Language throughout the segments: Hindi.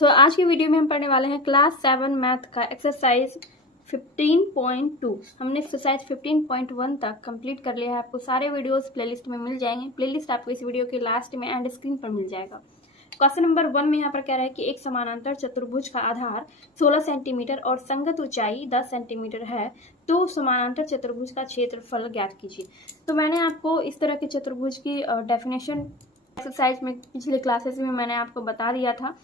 आज की वीडियो में हम पढ़ने वाले हैं क्लास 7 मैथ का एक्सरसाइज 15.2। हमने एक्सरसाइज 15.1 तक कंप्लीट कर लिया है। आपको सारे वीडियोस प्लेलिस्ट में मिल जाएंगे। प्लेलिस्ट आपको इस वीडियो के लास्ट में एंड स्क्रीन पर मिल जाएगा। क्वेश्चन नंबर 1 में यहाँ पर कह रहा है कि एक समानांतर चतुर्भुज का आधार 16 सेंटीमीटर और संगत ऊंचाई 10 सेंटीमीटर है, तो समानांतर चतुर्भुज का क्षेत्रफल ज्ञात कीजिए। तो मैंने आपको इस तरह के चतुर्भुज की डेफिनेशन एक्सरसाइज में पिछले क्लासेस में मैंने आपको बता दिया था।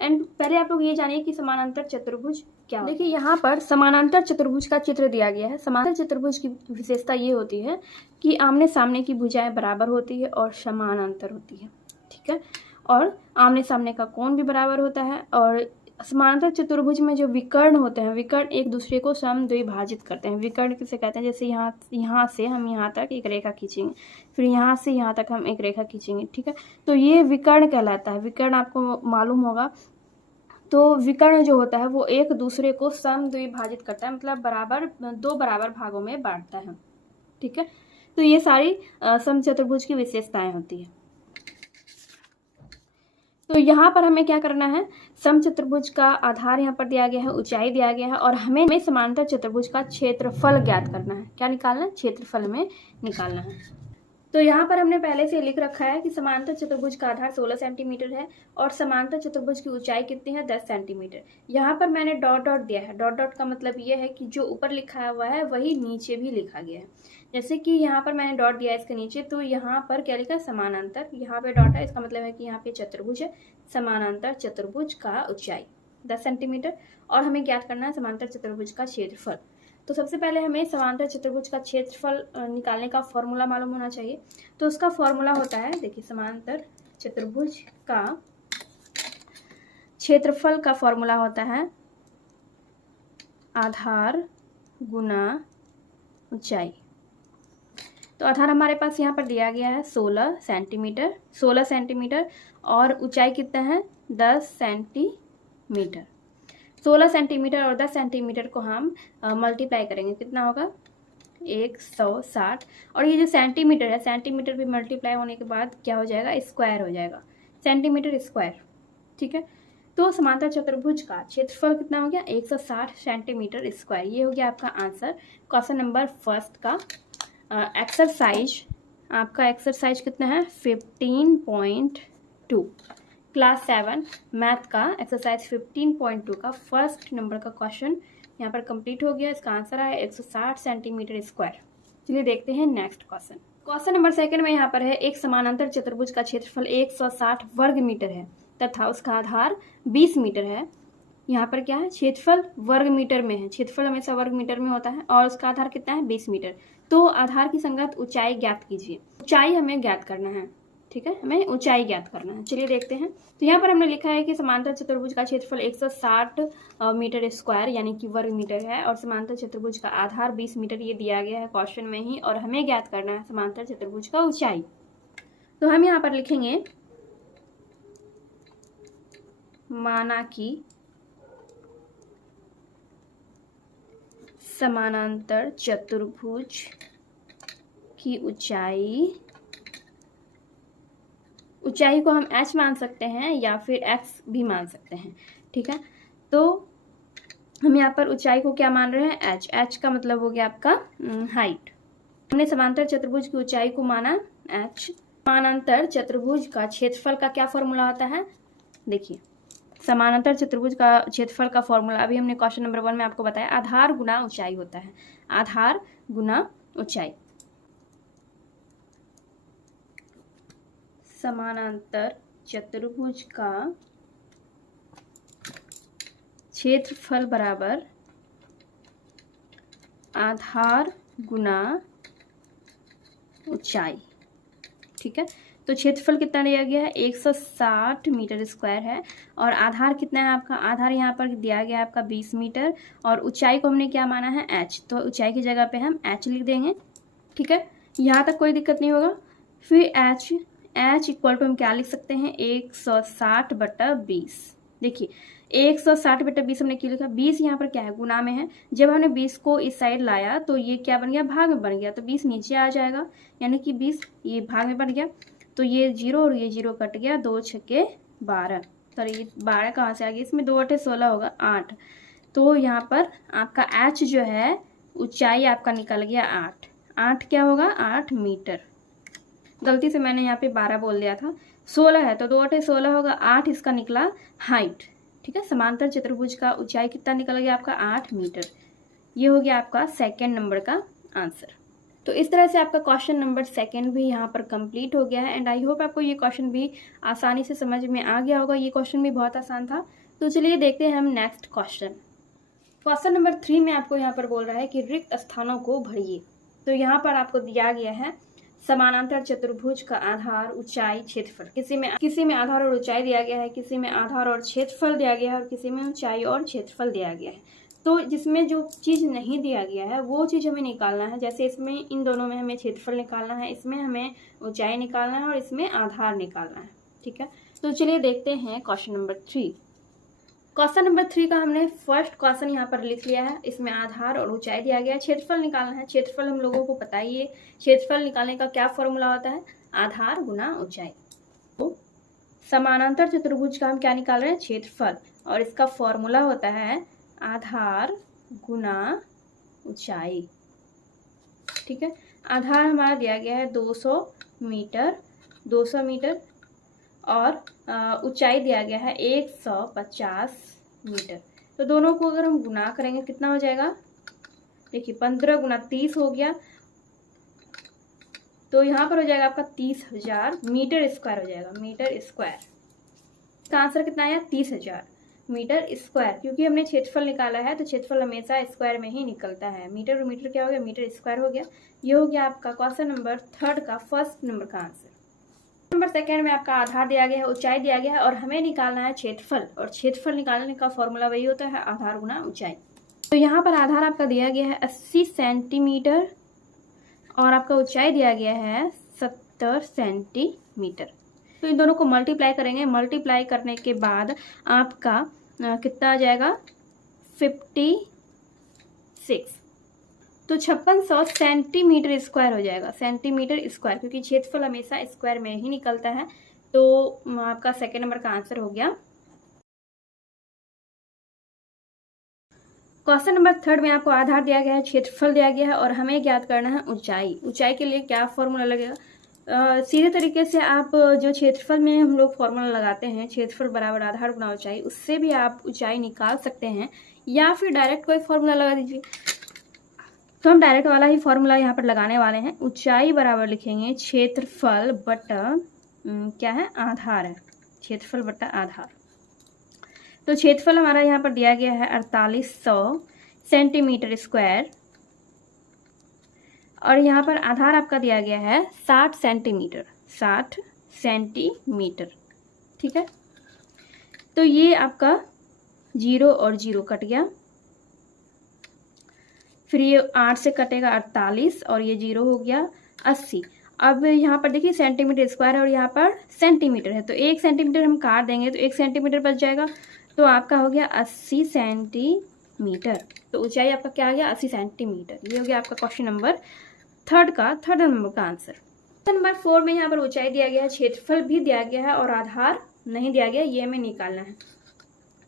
एंड पहले आप लोग ये जानिए कि समानांतर चतुर्भुज क्या होता है। देखिए यहाँ पर समानांतर चतुर्भुज का चित्र दिया गया है। समानांतर चतुर्भुज की विशेषता ये होती है कि आमने सामने की भुजाएं बराबर होती है और समानांतर होती है, ठीक है, और आमने सामने का कोण भी बराबर होता है। और समानांतर चतुर्भुज में जो विकर्ण होते हैं, विकर्ण एक दूसरे को समद्विभाजित करते हैं। विकर्ण किसे कहते हैं? जैसे यहाँ से हम यहाँ तक एक रेखा खींचेंगे, फिर यहाँ से यहाँ तक हम एक रेखा खींचेंगे, ठीक है, तो ये विकर्ण कहलाता है। विकर्ण आपको मालूम होगा। तो विकर्ण जो होता है वो एक दूसरे को समद्विभाजित करता है, मतलब दो बराबर भागों में बांटता है, ठीक है। तो ये सारी समचतुर्भुज की विशेषताएं होती है। तो यहाँ पर हमें क्या करना है, समचतुर्भुज का आधार यहाँ पर दिया गया है, ऊंचाई दिया गया है, और हमें समांतर चतुर्भुज का क्षेत्रफल ज्ञात करना है। क्या निकालना है? क्षेत्रफल में निकालना है। तो यहाँ पर हमने पहले से लिख रखा है कि समांतर चतुर्भुज का आधार 16 सेंटीमीटर है और समांतर चतुर्भुज की ऊंचाई कितनी है? 10 सेंटीमीटर। यहाँ पर मैंने डॉट डॉट दिया है। डॉट डॉट का मतलब ये है कि जो ऊपर लिखा हुआ है वही नीचे भी लिखा गया है। जैसे कि यहाँ पर मैंने डॉट दिया है इसके नीचे, तो यहाँ पर क्या लिखा है? समानांतर। यहाँ पे डॉट है, इसका मतलब है कि यहाँ पे चतुर्भुज है। समानांतर चतुर्भुज का ऊंचाई 10 सेंटीमीटर और हमें ज्ञात करना है समांतर चतुर्भुज का क्षेत्रफल। तो सबसे पहले हमें समांतर चतुर्भुज का क्षेत्रफल निकालने का फॉर्मूला मालूम होना चाहिए। तो उसका फॉर्मूला होता है, देखिए, समांतर चतुर्भुज का क्षेत्रफल का फॉर्मूला होता है आधार गुना ऊंचाई। तो आधार हमारे पास यहाँ पर दिया गया है 16 सेंटीमीटर और ऊंचाई कितना है? 10 सेंटीमीटर। 16 सेंटीमीटर और 10 सेंटीमीटर को हम मल्टीप्लाई करेंगे, कितना होगा? 160। और ये जो सेंटीमीटर है, सेंटीमीटर भी मल्टीप्लाई होने के बाद क्या हो जाएगा? स्क्वायर हो जाएगा, सेंटीमीटर स्क्वायर, ठीक है। तो समांतर चतुर्भुज का क्षेत्रफल कितना हो गया? 160 सेंटीमीटर स्क्वायर। ये हो गया आपका आंसर क्वेश्चन नंबर फर्स्ट का। एक्सरसाइज आपका एक्सरसाइज कितना है? 15.2 क्लास 7 मैथ का एक्सरसाइज 15.2 का फर्स्ट नंबर का क्वेश्चन यहाँ पर कंप्लीट हो गया। इसका आंसर है 160 सेंटीमीटर स्क्वायर। चलिए देखते हैं next question. Question number second में यहाँ पर है, एक समानांतर चतुर्भुज का क्षेत्रफल 160 वर्ग मीटर है तथा उसका आधार 20 मीटर है। यहाँ पर क्या है? क्षेत्रफल वर्ग मीटर में है, क्षेत्रफल हमेशा वर्ग मीटर में होता है, और उसका आधार कितना है? 20 मीटर। तो आधार की संगत ऊंचाई ज्ञात कीजिए। ऊंचाई हमें ज्ञात करना है, ठीक है, हमें ऊंचाई ज्ञात करना है। चलिए देखते हैं। तो यहाँ पर हमने लिखा है कि समांतर चतुर्भुज का क्षेत्रफल 160 मीटर स्क्वायर यानी कि वर्ग मीटर है, और समांतर चतुर्भुज का आधार 20 मीटर ये दिया गया है क्वेश्चन में ही, और हमें ज्ञात करना है समांतर चतुर्भुज का ऊंचाई। तो हम यहाँ पर लिखेंगे, माना कि समानांतर चतुर्भुज की ऊंचाई को हम h मान सकते हैं या फिर x भी मान सकते हैं, ठीक है। तो हम यहाँ पर ऊंचाई को क्या मान रहे हैं? h का मतलब हो गया आपका हाइट। हमने समांतर चतुर्भुज की ऊंचाई को माना h। समानांतर चतुर्भुज का क्षेत्रफल का क्या फॉर्मूला होता है? देखिए, समानांतर चतुर्भुज का क्षेत्रफल का फॉर्मूला अभी हमने क्वेश्चन नंबर 1 में आपको बताया, आधार गुना ऊंचाई होता है। आधार गुना ऊंचाई। समानांतर चतुर्भुज का क्षेत्रफल बराबर आधार गुना ऊंचाई, ठीक है। तो क्षेत्रफल कितना दिया गया है? 160 मीटर स्क्वायर है, और आधार कितना है आपका? आधार यहाँ पर दिया गया है आपका 20 मीटर, और ऊंचाई को हमने क्या माना है? h। तो ऊंचाई की जगह पे हम h लिख देंगे, ठीक है। यहाँ तक कोई दिक्कत नहीं होगा। फिर h इक्वल टू हम क्या लिख सकते हैं? 160/20। देखिए, 160/20 हमने क्यों लिखा? 20 यहाँ पर क्या है? गुना में है। जब हमने 20 को इस साइड लाया तो ये क्या बन गया? भाग में बन गया, तो 20 नीचे आ जाएगा, यानी कि 20 ये भाग में बन गया। तो ये 0 और ये 0 कट गया, 2 छक्के 12, सॉरी 12 कहाँ से आ गई, इसमें 2 8 16 होगा 8। तो यहाँ पर आपका h जो है ऊंचाई आपका निकल गया 8। 8 क्या होगा 8 मीटर। गलती से मैंने यहाँ पे 12 बोल दिया था, 16 है तो 2 8 16 होगा, 8 इसका निकला हाइट। ठीक है, समांतर चतुर्भुज का ऊंचाई कितना निकल गया आपका 8 मीटर। ये हो गया आपका सेकेंड नंबर का आंसर। तो इस तरह से आपका क्वेश्चन नंबर सेकेंड भी यहाँ पर कंप्लीट हो गया है एंड आई होप आपको ये क्वेश्चन भी आसानी से समझ में आ गया होगा। ये क्वेश्चन भी बहुत आसान था। तो चलिए देखते हैं हम नेक्स्ट क्वेश्चन। क्वेश्चन नंबर 3 में आपको यहाँ पर बोल रहा है कि रिक्त स्थानों को भरिए। तो यहाँ पर आपको दिया गया है समानांतर चतुर्भुज का आधार, ऊंचाई, क्षेत्रफल। किसी में आधार और ऊंचाई दिया गया है, किसी में आधार और क्षेत्रफल दिया गया है और किसी में ऊंचाई और क्षेत्रफल दिया गया है। तो जिसमें जो चीज़ नहीं दिया गया है वो चीज़ हमें निकालना है। जैसे इसमें इन दोनों में हमें क्षेत्रफल निकालना है, इसमें हमें ऊंचाई निकालना है और इसमें आधार निकालना है। ठीक है, तो चलिए देखते हैं क्वेश्चन नंबर 3। क्वेश्चन नंबर 3 का हमने फर्स्ट क्वेश्चन यहाँ पर लिख लिया है। इसमें आधार और ऊंचाई दिया गया है, क्षेत्रफल निकालना है। क्षेत्रफल हम लोगों को पता ही है, क्षेत्रफल निकालने का क्या फॉर्मूला होता है, आधार गुना ऊंचाई। तो समानांतर चतुर्भुज का हम क्या निकाल रहे हैं, क्षेत्रफल, और इसका फॉर्मूला होता है आधार गुना ऊंचाई। ठीक है, आधार हमारा दिया गया है 200 मीटर और ऊंचाई दिया गया है 150 मीटर। तो दोनों को अगर हम गुना करेंगे कितना हो जाएगा, देखिए 15 गुना 30 हो गया। तो यहाँ पर हो जाएगा आपका 30,000 मीटर स्क्वायर हो जाएगा, मीटर स्क्वायर। इसका आंसर कितना आया 30,000 मीटर स्क्वायर। क्योंकि हमने क्षेत्रफल निकाला है तो क्षेत्रफल हमेशा स्क्वायर में ही निकलता है। मीटर और मीटर क्या हो गया, मीटर स्क्वायर हो गया। ये हो गया आपका क्वेश्चन नंबर 3 का फर्स्ट नंबर का आंसर। नंबर सेकेंड में आपका आधार दिया गया है, ऊंचाई दिया गया है और हमें निकालना है क्षेत्रफल, और क्षेत्रफल निकालने का फॉर्मूला वही होता है आधार गुना ऊंचाई। तो यहाँ पर आधार आपका दिया गया है 80 सेंटीमीटर और आपका ऊंचाई दिया गया है 70 सेंटीमीटर। तो इन दोनों को मल्टीप्लाई करेंगे, मल्टीप्लाई करने के बाद आपका कितना आ जाएगा 56। तो 5600 सेंटीमीटर स्क्वायर हो जाएगा, सेंटीमीटर स्क्वायर, क्योंकि क्षेत्रफल हमेशा स्क्वायर में ही निकलता है। तो आपका सेकेंड नंबर का आंसर हो गया। क्वेश्चन नंबर 3 में आपको आधार दिया गया है, क्षेत्रफल दिया गया है और हमें ज्ञात करना है ऊंचाई। ऊंचाई के लिए क्या फॉर्मूला लगेगा, सीधे तरीके से आप जो क्षेत्रफल में हम लोग फॉर्मूला लगाते हैं, क्षेत्रफल बराबर आधार गुना ऊंचाई, उससे भी आप ऊंचाई निकाल सकते हैं, या फिर डायरेक्ट कोई फॉर्मूला लगा दीजिए। तो हम डायरेक्ट वाला ही फॉर्मूला यहाँ पर लगाने वाले हैं। ऊंचाई बराबर लिखेंगे क्षेत्रफल बटा क्या है, आधार है, क्षेत्रफल बटा आधार। तो क्षेत्रफल हमारा यहाँ पर दिया गया है 4800 सेंटीमीटर स्क्वायर और यहाँ पर आधार आपका दिया गया है 60 सेंटीमीटर, 60 सेंटीमीटर। ठीक है, तो ये आपका 0 और 0 कट गया, फिर ये 8 से कटेगा 48 और ये 0 हो गया 80। अब यहाँ पर देखिए सेंटीमीटर स्क्वायर है और यहाँ पर सेंटीमीटर है, तो 1 सेंटीमीटर हम काट देंगे तो 1 सेंटीमीटर बच जाएगा। तो आपका हो गया 80 सेंटीमीटर। तो ऊंचाई आपका क्या आ गया 80 सेंटीमीटर। ये हो गया आपका क्वेश्चन नंबर 3 का थर्ड नंबर का आंसर। क्वेश्चन नंबर 4 में यहाँ पर ऊंचाई दिया गया है, क्षेत्रफल भी दिया गया है और आधार नहीं दिया गया, ये हमें निकालना है।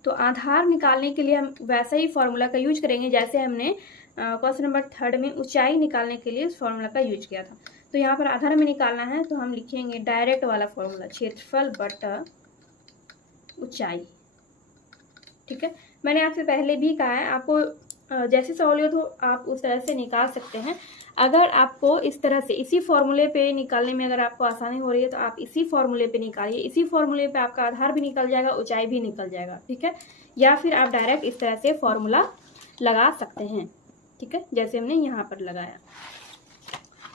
तो आधार निकालने के लिए हम वैसा ही फॉर्मूला का यूज करेंगे जैसे हमने क्वेश्चन नंबर 3 में ऊंचाई निकालने के लिए उस फॉर्मूला का यूज किया था। तो यहाँ पर आधार में निकालना है तो हम लिखेंगे डायरेक्ट वाला फॉर्मूला, क्षेत्रफल बटा ऊंचाई। ठीक है, मैंने आपसे पहले भी कहा है आपको जैसी सहूलियत हो आप उस तरह से निकाल सकते हैं। अगर आपको इस तरह से इसी फॉर्मूले पे निकालने में अगर आपको आसानी हो रही है तो आप इसी फॉर्मूले पे निकालिए। इसी फॉर्मूले पे आपका आधार भी निकल जाएगा, ऊंचाई भी निकल जाएगा। ठीक है, या फिर आप डायरेक्ट इस तरह से फॉर्मूला लगा सकते हैं। ठीक है, जैसे हमने यहाँ पर लगाया।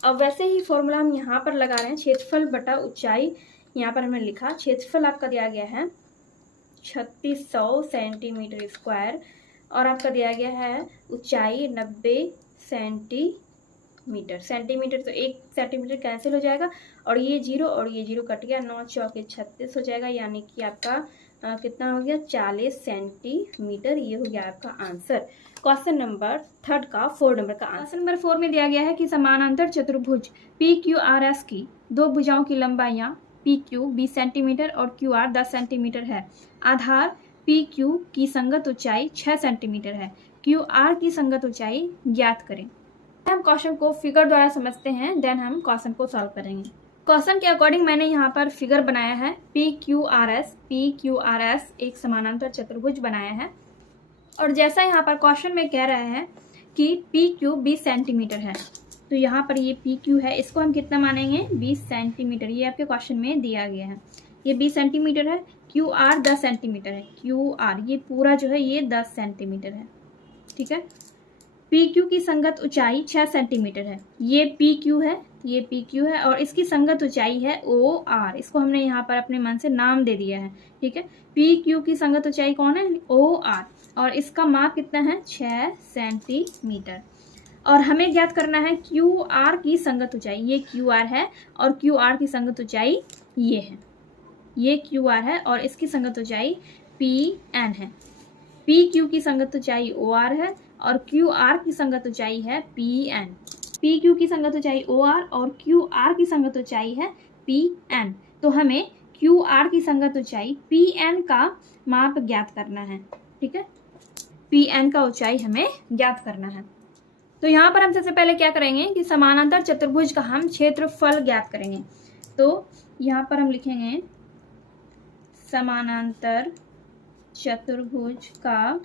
अब वैसे ही फॉर्मूला हम यहाँ पर लगा रहे हैं, क्षेत्रफल बटा ऊंचाई। यहाँ पर हमने लिखा क्षेत्रफल आपका दिया गया है 3600 सेंटीमीटर स्क्वायर और आपका दिया गया है ऊंचाई 90 सेंटीमीटर। सेंटीमीटर तो 1 सेंटीमीटर कैंसिल हो जाएगा और ये 0 और ये 0 कट गया, 9 चौके 36 हो जाएगा, यानी कि आपका कितना हो गया 40 सेंटीमीटर। ये हो गया आपका आंसर क्वेश्चन नंबर 3 का 4 नंबर का आंसर। क्वेश्चन नंबर 4 में दिया गया है कि समानांतर चतुर्भुज PQRS की दो भुजाओं की लंबाइयाँ PQ 20 सेंटीमीटर और QR 10 सेंटीमीटर है। आधार पी क्यू की संगत ऊंचाई 6 सेंटीमीटर है, क्यू आर की संगत ऊंचाई ज्ञात करें। हम क्वेश्चन को फिगर द्वारा समझते हैं, देन हम क्वेश्चन को सॉल्व करेंगे। क्वेश्चन के अकॉर्डिंग मैंने यहाँ पर फिगर बनाया है पी क्यू आर एस एक समानांतर चतुर्भुज बनाया है। और जैसा यहाँ पर क्वेश्चन में कह रहा है कि पी क्यू 20 सेंटीमीटर है, तो यहाँ पर ये पी क्यू है, इसको हम कितना मानेंगे 20 सेंटीमीटर। ये आपके क्वेश्चन में दिया गया है, ये 20 सेंटीमीटर है। क्यू आर 10 सेंटीमीटर है, क्यू आर ये पूरा जो है ये 10 सेंटीमीटर है, ठीक है। पी क्यू की संगत ऊंचाई 6 सेंटीमीटर है, ये पी क्यू है, ये पी क्यू है, और इसकी संगत ऊंचाई है ओ आर। इसको हमने यहाँ पर अपने मन से नाम दे दिया है, ठीक है। पी क्यू की संगत ऊंचाई कौन है, ओ आर, और इसका माप कितना है 6 सेंटीमीटर। और हमें ज्ञात करना है क्यू आर की संगत ऊंचाई, ये क्यू आर है और क्यू आर की संगत ऊंचाई ये है, ये क्यू आर है और इसकी संगत ऊंचाई पी एन है। पी क्यू की संगत ऊंचाई ओ आर है और क्यू आर की संगत ऊंचाई है पी एन। पी क्यू की संगत ऊंचाई ओ आर और क्यू आर की संगत ऊंचाई है पी एन। तो हमें क्यू आर की संगत ऊंचाई पी एन का माप ज्ञात करना है, ठीक है। पी एन का ऊंचाई हमें ज्ञात करना है। तो यहाँ पर हम सबसे पहले क्या करेंगे कि समानांतर चतुर्भुज का हम क्षेत्रफल ज्ञात करेंगे। तो यहाँ पर हम लिखेंगे समानांतर चतुर्भुज का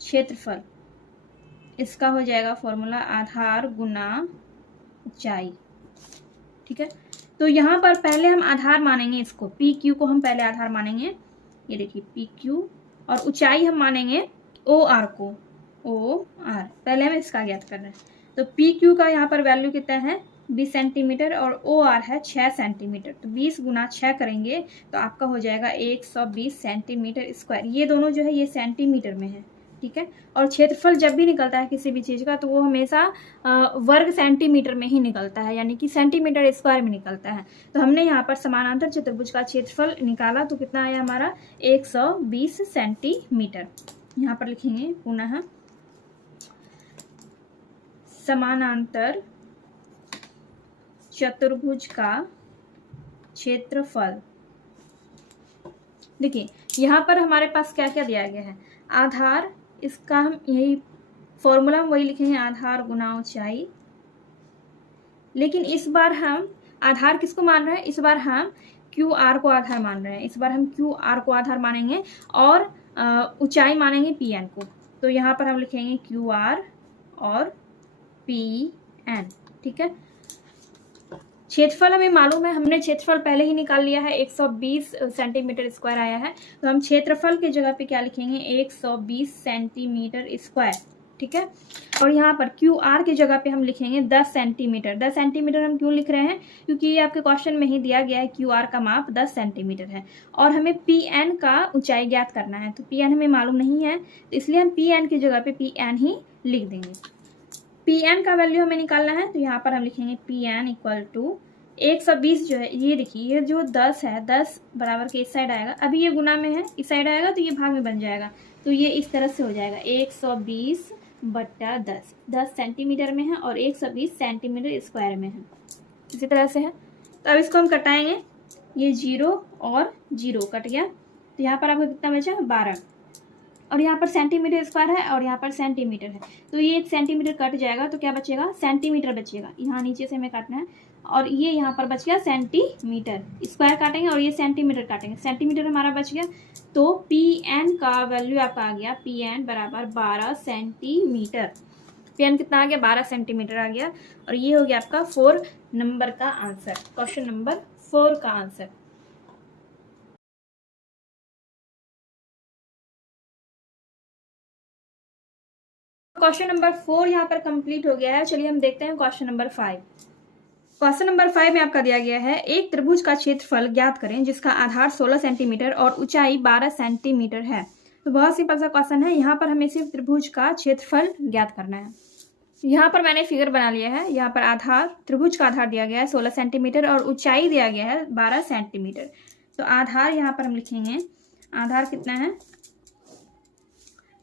क्षेत्रफल, इसका हो जाएगा फॉर्मूला आधार गुना ऊंचाई, ठीक है। तो यहाँ पर पहले हम आधार मानेंगे, इसको पी क्यू को हम पहले आधार मानेंगे, ये देखिए पी क्यू, और ऊंचाई हम मानेंगे ओ आर को, ओ आर पहले हमें इसका ज्ञात करना है। तो पी क्यू का यहाँ पर वैल्यू कितना है 20 सेंटीमीटर और ओ आर है 6 सेंटीमीटर। तो 20 गुना 6 करेंगे तो आपका हो जाएगा 120 सेंटीमीटर स्क्वायर। ये दोनों जो है ये सेंटीमीटर में है, ठीक है। और क्षेत्रफल जब भी निकलता है किसी भी चीज़ का तो वो हमेशा वर्ग सेंटीमीटर में ही निकलता है, यानी कि सेंटीमीटर स्क्वायर में निकलता है। तो हमने यहाँ पर समानांतर चतुर्भुज का क्षेत्रफल निकाला तो कितना आया हमारा 120 सेंटीमीटर। यहाँ पर लिखेंगे पुनः समानांतर चतुर्भुज का क्षेत्रफल। देखिए यहाँ पर हमारे पास क्या क्या दिया गया है, आधार, इसका हम यही फॉर्मूला हम वही लिखेंगे आधार गुना ऊंचाई। लेकिन इस बार हम आधार किसको मान रहे हैं, इस बार हम क्यू आर को आधार मान रहे हैं, इस बार हम क्यू आर को आधार मानेंगे और ऊंचाई मानेंगे पी एन को। तो यहाँ पर हम लिखेंगे क्यू आर और पी एन, ठीक है। क्षेत्रफल हमें मालूम है, हमने क्षेत्रफल पहले ही निकाल लिया है, 120 सेंटीमीटर स्क्वायर आया है। तो हम क्षेत्रफल के जगह पे क्या लिखेंगे 120 सेंटीमीटर स्क्वायर, ठीक है। और यहाँ पर क्यू आर की जगह पे हम लिखेंगे 10 सेंटीमीटर। 10 सेंटीमीटर हम क्यों लिख रहे हैं, क्योंकि ये आपके क्वेश्चन में ही दिया गया है क्यू आर का माप 10 सेंटीमीटर है। और हमें पी एन का ऊंचाई ज्ञात करना है, तो पी एन हमें मालूम नहीं है, तो इसलिए हम पी एन की जगह पे पी एन ही लिख देंगे। पी एन का वैल्यू हमें निकालना है, तो यहाँ पर हम लिखेंगे पी एन इक्वल टू 120 जो है, ये देखिए ये जो 10 है 10 बराबर के इस साइड आएगा, अभी ये गुना में है इस साइड आएगा तो ये भाग में बन जाएगा, तो ये इस तरह से हो जाएगा 120 बट्टा 10, 10 सेंटीमीटर में है और 120 सेंटीमीटर स्क्वायर में है, इसी तरह से है। तो अब इसको हम कटाएंगे, ये 0 और 0 कट गया, तो यहाँ पर आपको कितना बचा 12, और यहाँ पर सेंटीमीटर स्क्वायर है और यहाँ पर सेंटीमीटर है, तो ये 1 सेंटीमीटर कट जाएगा तो क्या बचेगा सेंटीमीटर बचेगा, यहाँ नीचे से हमें काटना है, और ये यहाँ पर बच गया सेंटीमीटर। स्क्वायर काटेंगे और ये सेंटीमीटर काटेंगे, सेंटीमीटर हमारा बच गया। तो पी एन का वैल्यू आपका आ गया पी एन बराबर 12 सेंटीमीटर। पी एन कितना आ गया 12 सेंटीमीटर आ गया, और ये हो गया आपका 4 नंबर का आंसर, क्वेश्चन नंबर 4 का आंसर। क्वेश्चन नंबर 4 यहाँ पर कंप्लीट हो गया है। चलिए हम देखते हैं क्वेश्चन नंबर 5। क्वेश्चन नंबर 5 में आपका दिया गया है एक त्रिभुज का क्षेत्रफल ज्ञात करें जिसका आधार 16 सेंटीमीटर और ऊंचाई 12 सेंटीमीटर है। तो बहुत सिंपल सा क्वेश्चन है, यहाँ पर हमें सिर्फ त्रिभुज का क्षेत्रफल ज्ञात करना है। यहाँ पर मैंने फिगर बना लिया है, यहाँ पर आधार, त्रिभुज का आधार दिया गया है 16 सेंटीमीटर और ऊंचाई दिया गया है 12 सेंटीमीटर। तो आधार यहाँ पर हम लिखेंगे, आधार कितना है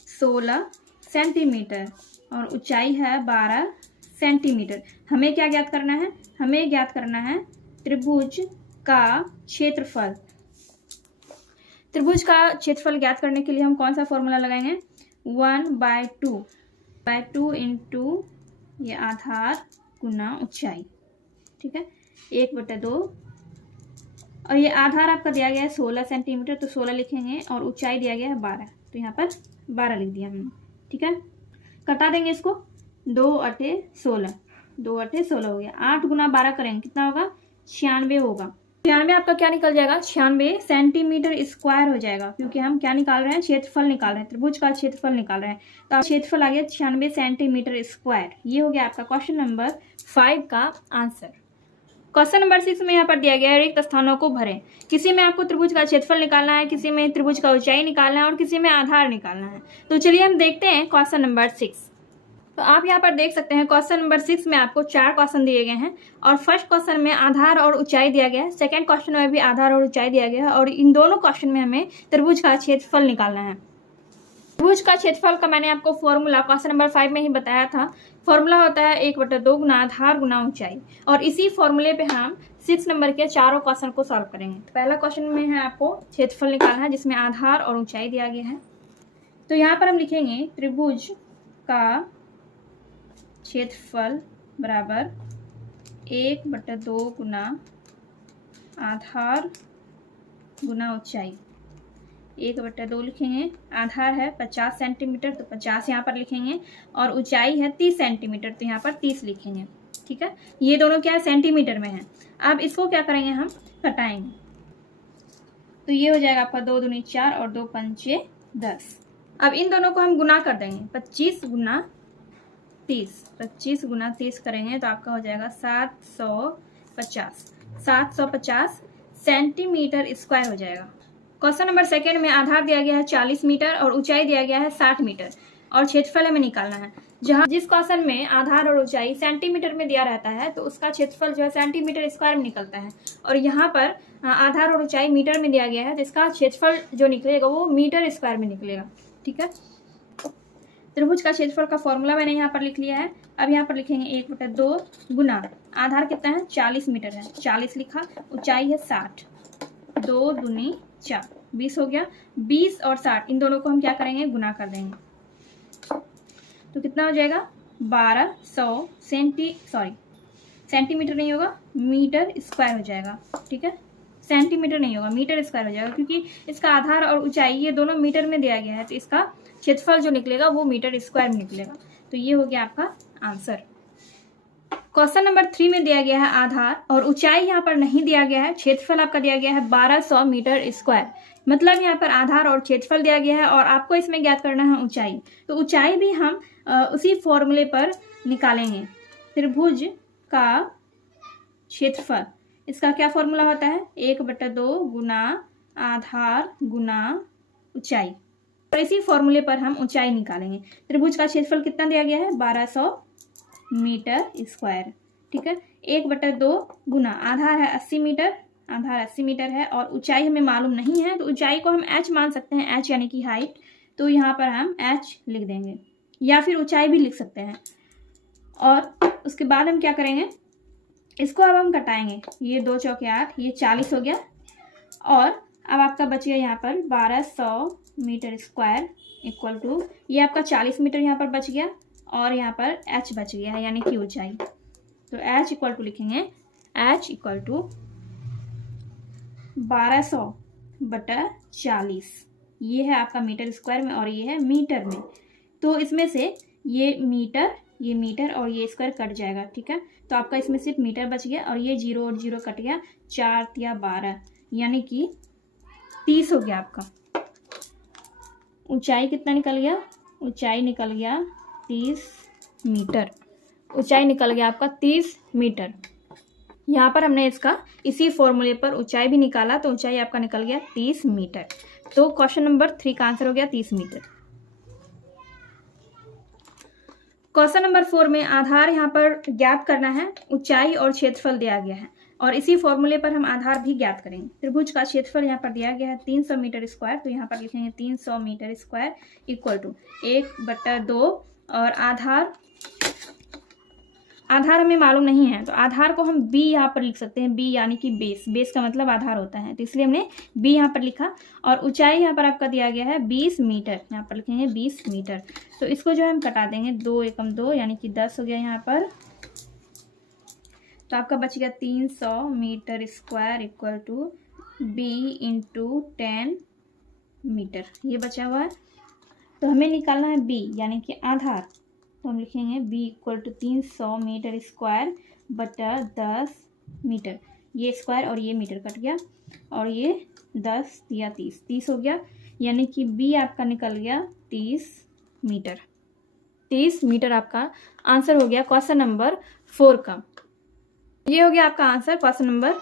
16 सेंटीमीटर और ऊंचाई है 12 सेंटीमीटर। हमें क्या ज्ञात करना है, हमें ज्ञात करना है त्रिभुज का क्षेत्रफल। त्रिभुज का क्षेत्रफल ज्ञात करने के लिए हम कौन सा फॉर्मूला लगाएंगे, 1/2 इंटू ये आधार गुना ऊंचाई, ठीक है, 1/2। और ये आधार आपका दिया गया है 16 सेंटीमीटर, तो 16 लिखेंगे, और ऊंचाई दिया गया है 12, तो यहाँ पर 12 लिख दिया हमने, ठीक है। कटा देंगे इसको, 2 अठे 16, 2 अठे 16 हो गया। 8 गुना 12 करेंगे, कितना होगा, 96 होगा। 96 आपका क्या निकल जाएगा, 96 सेंटीमीटर स्क्वायर हो जाएगा, क्योंकि हम क्या निकाल रहे हैं, क्षेत्रफल निकाल रहे हैं, त्रिभुज का क्षेत्रफल निकाल रहे हैं। तो आप क्षेत्रफल आ गया 96 सेंटीमीटर स्क्वायर। ये हो गया आपका क्वेश्चन नंबर 5 का आंसर। क्वेश्चन नंबर 6 में यहाँ पर दिया गया है, रिक्त स्थानों को भरें। किसी में आपको त्रिभुज का क्षेत्रफल निकालना है, किसी में त्रिभुज का ऊंचाई निकालना है, और किसी में आधार निकालना है। तो चलिए हम देखते हैं क्वेश्चन नंबर 6। तो आप यहाँ पर देख सकते हैं क्वेश्चन नंबर 6 में आपको 4 क्वेश्चन दिए गए हैं, और फर्स्ट क्वेश्चन में आधार और ऊंचाई दिया गया है, सेकंड क्वेश्चन में भी आधार और ऊंचाई दिया गया है, और इन दोनों क्वेश्चन में हमें त्रिभुज का क्षेत्रफल निकालना है। त्रिभुज का क्षेत्रफल का मैंने आपको फॉर्मूला क्वेश्चन नंबर 5 में ही बताया था। फॉर्मूला होता है 1/2 गुना आधार गुना ऊंचाई, और इसी फॉर्मूले पे हम 6 नंबर के चारों क्वेश्चन को सॉल्व करेंगे। तो पहला क्वेश्चन में है आपको क्षेत्रफल निकालना है, जिसमें आधार और ऊंचाई दिया गया है। तो यहाँ पर हम लिखेंगे त्रिभुज का क्षेत्रफल बराबर 1/2 गुना आधार गुना ऊंचाई। 1/2 लिखेंगे, आधार है 50 सेंटीमीटर, तो 50 यहाँ पर लिखेंगे, और ऊंचाई है 30 सेंटीमीटर, तो यहाँ पर 30 लिखेंगे, ठीक है। ये दोनों क्या है, सेंटीमीटर में है। अब इसको क्या करेंगे, हम घटाएंगे, तो ये हो जाएगा आपका 2 दूनी 4 और 2 पंचे 10। अब इन दोनों को हम गुना कर देंगे, 25 गुना 30, 25 गुना 30 करेंगे तो आपका हो जाएगा 750 सेंटीमीटर स्क्वायर हो जाएगा। क्वेश्चन नंबर सेकंड में आधार दिया गया है 40 मीटर और ऊंचाई दिया गया है 60 मीटर, और क्षेत्रफल हमें निकालना है। जहां जिस क्वेश्चन में आधार और ऊंचाई सेंटीमीटर में दिया रहता है, तो उसका क्षेत्रफल जो है सेंटीमीटर स्क्वायर में निकलता है, और यहाँ पर आधार और ऊंचाई मीटर में दिया गया है, तो इसका क्षेत्रफल जो निकलेगा वो मीटर स्क्वायर में निकलेगा, ठीक है। त्रिभुज का क्षेत्रफल का फॉर्मूला मैंने यहाँ पर लिख लिया है। अब यहाँ पर लिखेंगे 1/2 गुना आधार कितना है, 40 मीटर है, 40 लिखा, ऊंचाई है 60, 2 दूनी 4, 20 हो गया। 20 और 60 इन दोनों को हम क्या करेंगे, गुना कर देंगे, तो कितना हो जाएगा, 1200 सेंटीमीटर नहीं होगा, मीटर स्क्वायर हो जाएगा, ठीक है। सेंटीमीटर नहीं होगा, मीटर स्क्वायर हो जाएगा, क्योंकि इसका आधार और ऊंचाई ये दोनों मीटर में दिया गया है, तो इसका क्षेत्रफल जो निकलेगा वो मीटर स्क्वायर में निकलेगा। तो ये हो गया आपका आंसर। क्वेश्चन नंबर 3 में दिया गया है आधार और ऊंचाई यहाँ पर नहीं दिया गया है, क्षेत्रफल आपका दिया गया है 1200 मीटर स्क्वायर, मतलब यहाँ पर आधार और क्षेत्रफल दिया गया है, और आपको इसमें ज्ञात करना है ऊंचाई। तो ऊंचाई भी हम उसी फॉर्मूले पर निकालेंगे। त्रिभुज का क्षेत्रफल, इसका क्या फॉर्मूला होता है, 1/2 गुना आधार गुना ऊंचाई, और इसी फॉर्मूले पर हम ऊंचाई निकालेंगे। त्रिभुज का क्षेत्रफल कितना दिया गया है, 1200 मीटर स्क्वायर, ठीक है। 1/2 गुना आधार है 80 मीटर, आधार 80 मीटर है, और ऊंचाई हमें मालूम नहीं है, तो ऊंचाई को हम h मान सकते हैं, h यानी कि हाइट, तो यहाँ पर हम h लिख देंगे, या फिर ऊंचाई भी लिख सकते हैं। और उसके बाद हम क्या करेंगे, इसको अब हम घटाएंगे, ये 2 चौके 8, ये 40 हो गया, और अब आपका बच गया यहाँ पर 1200 मीटर स्क्वायर इक्वल टू, ये आपका 40 मीटर यहाँ पर बच गया, और यहाँ पर h बच गया है, यानी कि ऊंचाई। तो h इक्वल टू लिखेंगे, h इक्वल टू 1200/40, ये है आपका मीटर स्क्वायर में, और ये है मीटर में। तो इसमें से ये मीटर और ये स्क्वायर कट जाएगा, ठीक है। तो आपका इसमें सिर्फ मीटर बच गया, और ये 0 और 0 कट गया, 4 या 12, यानी कि 30 हो गया आपका। ऊंचाई कितना निकल गया, ऊंचाई निकल गया 30 मीटर, ऊंचाई निकल गया आपका 30 मीटर। यहाँ पर हमने इसका इसी फॉर्मूले पर ऊंचाई भी निकाला, तो ऊंचाई आपका निकल गया 30 मीटर। तो क्वेश्चन नंबर 3 का आंसर हो गया 30 मीटर। क्वेश्चन नंबर 4 में आधार यहाँ पर ज्ञात करना है, ऊंचाई और क्षेत्रफल दिया गया है, और इसी फॉर्मूले पर हम आधार भी ज्ञात करेंगे। त्रिभुज का क्षेत्रफल यहाँ पर दिया गया है 300 मीटर स्क्वायर, तो यहाँ पर लिखेंगे 300 मीटर स्क्वायर इक्वल टू 1/2, और आधार हमें मालूम नहीं है तो आधार को हम बी यहाँ पर लिख सकते हैं, बी यानी कि बेस, बेस का मतलब आधार होता है, तो इसलिए हमने बी यहाँ पर लिखा। और ऊंचाई यहाँ पर आपका दिया गया है 20 मीटर, यहाँ पर लिखेंगे 20 मीटर। तो इसको जो है हम कटा देंगे, 2 एकम 2 यानी कि 10 हो गया यहाँ पर। तो आपका बच गया 300 metre square equal to B into 10 metre, ये बचा हुआ है। तो हमें निकालना है बी यानी कि आधार, तो हम लिखेंगे B equal to 300 metre square बटा 10 मीटर, ये स्क्वायर और ये मीटर कट गया और ये 10 या 30 हो गया, यानी कि बी आपका निकल गया 30 मीटर। 30 मीटर आपका आंसर हो गया क्वेश्चन नंबर 4 का। ये हो गया आपका आंसर क्वेश्चन नंबर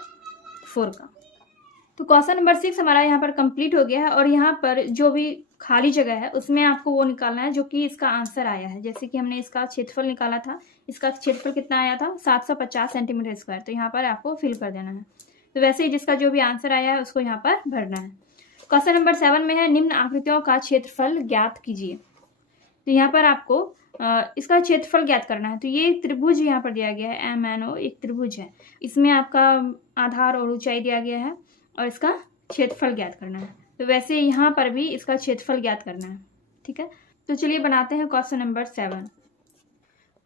4 का। तो क्वेश्चन नंबर 6 हमारा यहाँ पर कंप्लीट हो गया है और यहाँ पर जो भी खाली जगह है उसमें आपको वो निकालना है जो कि इसका आंसर आया है। जैसे कि हमने इसका क्षेत्रफल निकाला था, इसका क्षेत्रफल कितना आया था 750 सेंटीमीटर स्क्वायर, तो यहाँ पर आपको फिल कर देना है। तो वैसे ही जिसका जो भी आंसर आया है उसको यहाँ पर भरना है। क्वेश्चन नंबर 7 में है निम्न आकृतियों का क्षेत्रफल ज्ञात कीजिए। तो यहाँ पर आपको इसका क्षेत्रफल ज्ञात करना है। तो ये त्रिभुज यहाँ पर दिया गया है, MNO एक त्रिभुज है, इसमें आपका आधार और ऊंचाई दिया गया है और इसका क्षेत्रफल ज्ञात करना है। तो वैसे यहाँ पर भी इसका क्षेत्रफल ज्ञात करना है, ठीक है। तो चलिए बनाते हैं क्वेश्चन नंबर 7।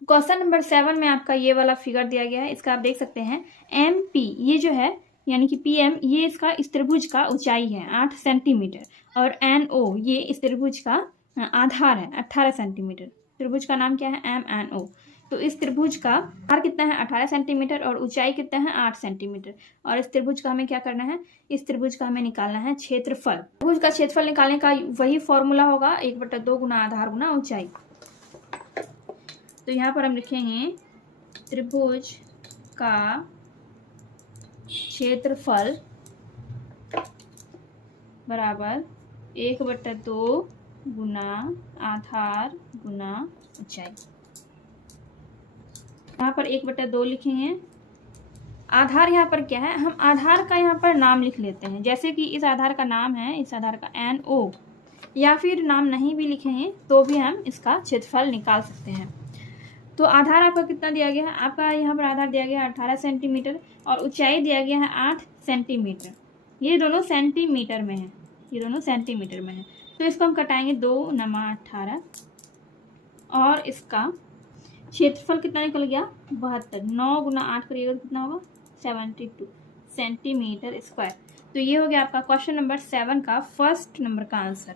क्वेश्चन नंबर 7 में आपका ये वाला फिगर दिया गया है, इसका आप देख सकते हैं MP ये जो है यानी कि PM ये इसका इस त्रिभुज का ऊंचाई है 8 सेंटीमीटर और NO ये इस त्रिभुज का आधार है 18 सेंटीमीटर। त्रिभुज का नाम क्या है MNO। तो इस त्रिभुज का आधार कितना है 18 सेंटीमीटर और ऊंचाई कितना है 8 सेंटीमीटर। और इस त्रिभुज का हमें क्या करना है, इस त्रिभुज का हमें निकालना है क्षेत्रफल। त्रिभुज का क्षेत्रफल निकालने का वही फॉर्मूला होगा 1/2 गुना आधार गुना ऊंचाई। तो यहाँ पर हम लिखेंगे त्रिभुज का क्षेत्रफल बराबर 1/2 गुना आधार गुना ऊंचाई। यहाँ पर 1/2 लिखेंगे। आधार यहाँ पर क्या है, हम आधार का यहाँ पर नाम लिख लेते हैं। जैसे कि इस आधार का नाम है, इस आधार का NO, या फिर नाम नहीं भी लिखेंगे तो भी हम इसका क्षेत्रफल निकाल सकते हैं। तो आधार आपका कितना दिया गया है, आपका यहाँ पर आधार दिया गया है 18 सेंटीमीटर और ऊंचाई दिया गया है 8 सेंटीमीटर। ये दोनों सेंटीमीटर में है, ये दोनों सेंटीमीटर में है। तो इसको हम कटाएंगे 2 × 18 और इसका क्षेत्रफल कितना निकल गया 72। 9 × 8 करिएगा तो कितना होगा 72 सेंटीमीटर स्क्वायर। तो ये हो गया आपका क्वेश्चन नंबर 7 का फर्स्ट नंबर का आंसर।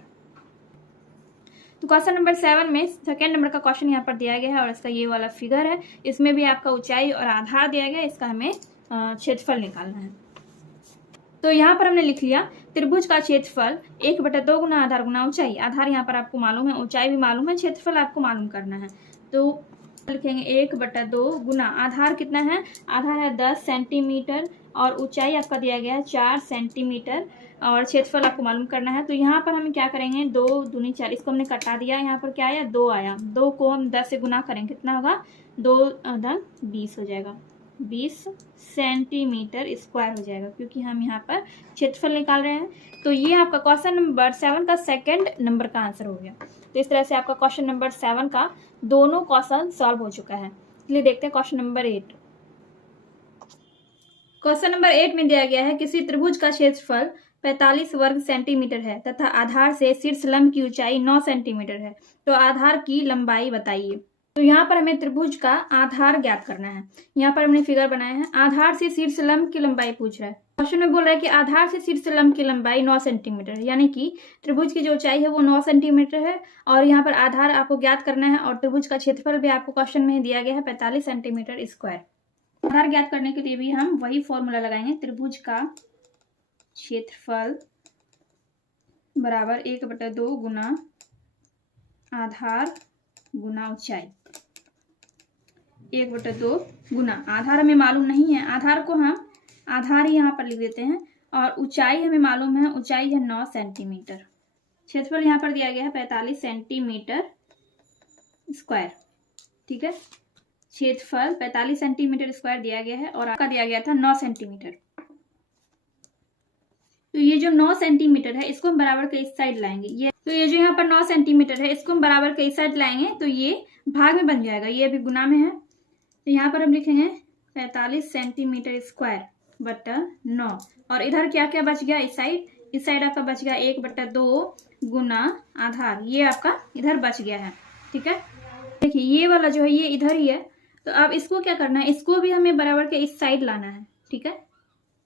तो क्वेश्चन नंबर 7 में सेकेंड नंबर का क्वेश्चन यहाँ पर दिया गया है और इसका ये वाला फिगर है। इसमें भी आपका ऊंचाई और आधार दिया गया है, इसका हमें क्षेत्रफल निकालना है। तो यहाँ पर हमने लिख लिया त्रिभुज का क्षेत्रफल 1/2 गुना आधार गुना ऊंचाई। आधार यहाँ पर आपको मालूम है, ऊंचाई भी मालूम है, क्षेत्रफल आपको मालूम करना है। तो लिखेंगे 1/2 गुना आधार कितना है, आधार है 10 सेंटीमीटर और ऊंचाई आपका दिया गया है 4 सेंटीमीटर और क्षेत्रफल आपको मालूम करना है। तो यहाँ पर हम क्या करेंगे 2 दूनी 4, इसको हमने कटा दिया। यहाँ पर क्या आया 2 आया, 2 को हम 10 से गुना करेंगे कितना होगा 2 × 20 हो जाएगा, 20 सेंटीमीटर स्क्वायर हो जाएगा, क्योंकि हम यहाँ पर क्षेत्रफल निकाल रहे हैं। तो ये आपका क्वेश्चन नंबर 7 का सेकंड नंबर का आंसर हो गया। तो इस तरह से आपका क्वेश्चन नंबर 7 का दोनों क्वेश्चन सॉल्व हो चुका है। चलिए देखते हैं क्वेश्चन नंबर 8। क्वेश्चन नंबर 8 में दिया गया है किसी त्रिभुज का क्षेत्रफल 45 वर्ग सेंटीमीटर है तथा आधार से शीर्ष लंब की ऊंचाई 9 सेंटीमीटर है, तो आधार की लंबाई बताइए। तो यहाँ पर हमें त्रिभुज का आधार ज्ञात करना है। यहाँ पर हमने फिगर बनाया है, आधार से शीर्ष लंब की लंबाई पूछ रहा है। क्वेश्चन में बोल रहा है कि आधार से शीर्ष लंब की लंबाई 9 सेंटीमीटर है, यानी कि त्रिभुज की जो ऊंचाई है वो 9 सेंटीमीटर है और यहाँ पर आधार आपको ज्ञात करना है और त्रिभुज का क्षेत्रफल भी आपको क्वेश्चन में दिया गया है 45 सेंटीमीटर स्क्वायर। आधार ज्ञात करने के लिए भी हम वही फॉर्मूला लगाएंगे, त्रिभुज का क्षेत्रफल बराबर 1/2 गुना आधार गुना ऊंचाई। 1/2 गुना आधार हमें मालूम नहीं है, आधार को हम आधार ही यहाँ पर लिख देते हैं और ऊंचाई हमें मालूम है, ऊंचाई है 9 सेंटीमीटर। क्षेत्रफल यहाँ पर दिया गया है 45 सेंटीमीटर स्क्वायर, ठीक है। क्षेत्रफल 45 सेंटीमीटर स्क्वायर दिया गया है और आपका दिया गया था 9 सेंटीमीटर। तो ये जो 9 सेंटीमीटर है इसको हम बराबर के इस साइड लाएंगे, ये तो ये जो यहाँ पर 9 सेंटीमीटर है इसको हम बराबर के इस साइड लाएंगे तो ये भाग में बन जाएगा, ये अभी गुना में है तो यहाँ पर हम लिखेंगे 45 सेंटीमीटर स्क्वायर बटा 9। और इधर क्या क्या बच गया, इस साइड आपका बच गया 1/2 गुना आधार, ये आपका इधर बच गया है। ठीक है, देखिए ये वाला जो है ये इधर ही है, तो अब इसको क्या करना है, इसको भी हमें बराबर के इस साइड लाना है। ठीक है,